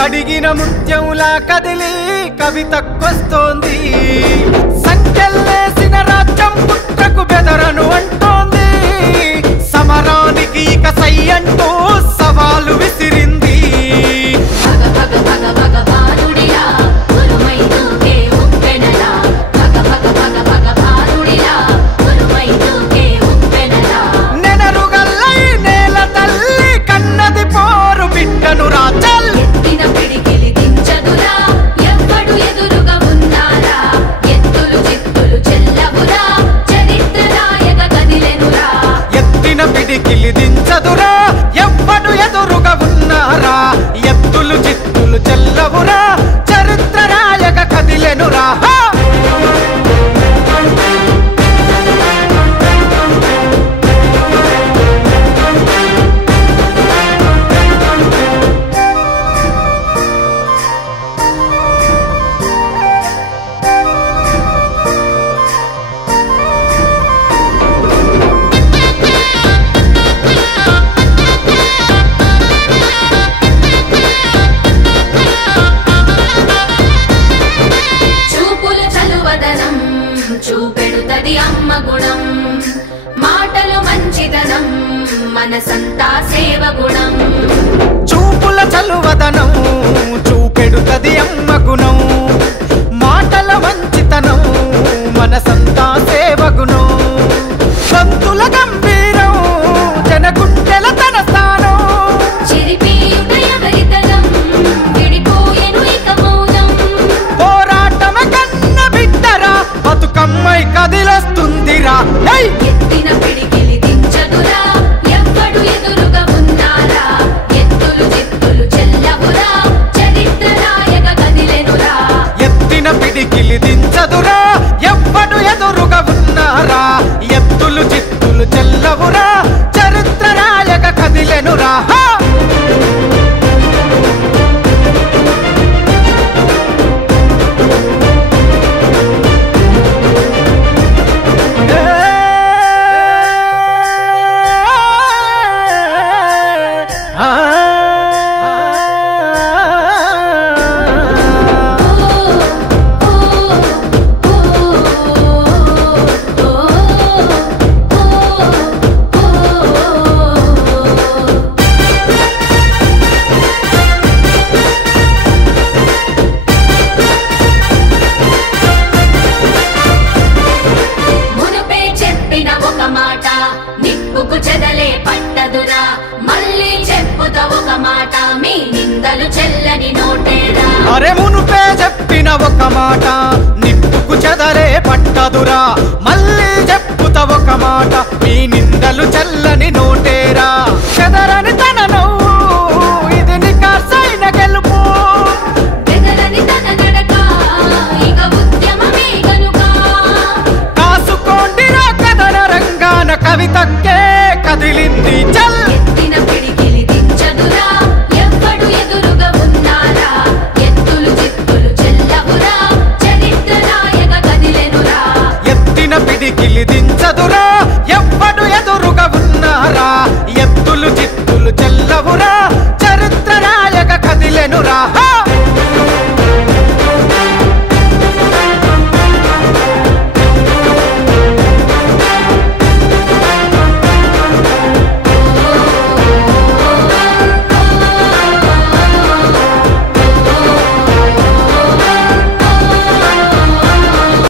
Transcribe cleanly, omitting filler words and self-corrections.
కడిగిన ముత్యంలా కదిలి కవితకొస్తోంది సంకెళ్ళేసిన రాజ్యం పుట్టకు బెదరను అంటోంది సమరానికి ఇక సై అంటూ సవాలు విసిరింది నెనరుగల్లై నేల తల్లి కన్నది పోరు బిడ్డను రాజల్ దించదురా ఎవ్వడు ఎదురుగా ఉన్నారా ఎత్తులు చిత్తులు చెల్లవురా చరిత్ర రాయక కదిలెనురా చూపెడుతది అమ్మ గుణం మాటలు మంచిదనం మనసంతా సేవ గుణం చూపుల చలువదనం చూపెడుతది అమ్మ గుణం మాటల మంచితనం మనసంతా సేవ గుణం సంతుల గంభీరం జనగుండెల తన స్థానం చిరిపీయుట ఎవరితనం విడిపోయెను ఇక మౌనం పోరాటమ కన్న బిడ్డరా బతుకమ్మై కదిలొస్తుందిరా ఎత్తిన పిడికిలి దించదురా ఎవ్వడు ఎదురుగా ఉన్నారా ఎత్తులు చిత్తులు చెల్లవురా చరిత్ర రాయక కదిలెనురా ఎత్తిన పిడికిలి దించదురా ఎవ్వడు ఎదురుగా ఉన్నారా ఎత్తులు చిత్తులు చెల్లవురా చరిత్ర రాయక కదిలెనురా నిప్పుకు చెదలే పట్టదురా మళ్ళీ చెప్పుతా ఒక మాట మీ నిందలు చెల్లని నోటేరా అరే మునుపే చెప్పిన ఒక మాట నిప్పుకు చెదలే పట్టదురా మళ్ళీ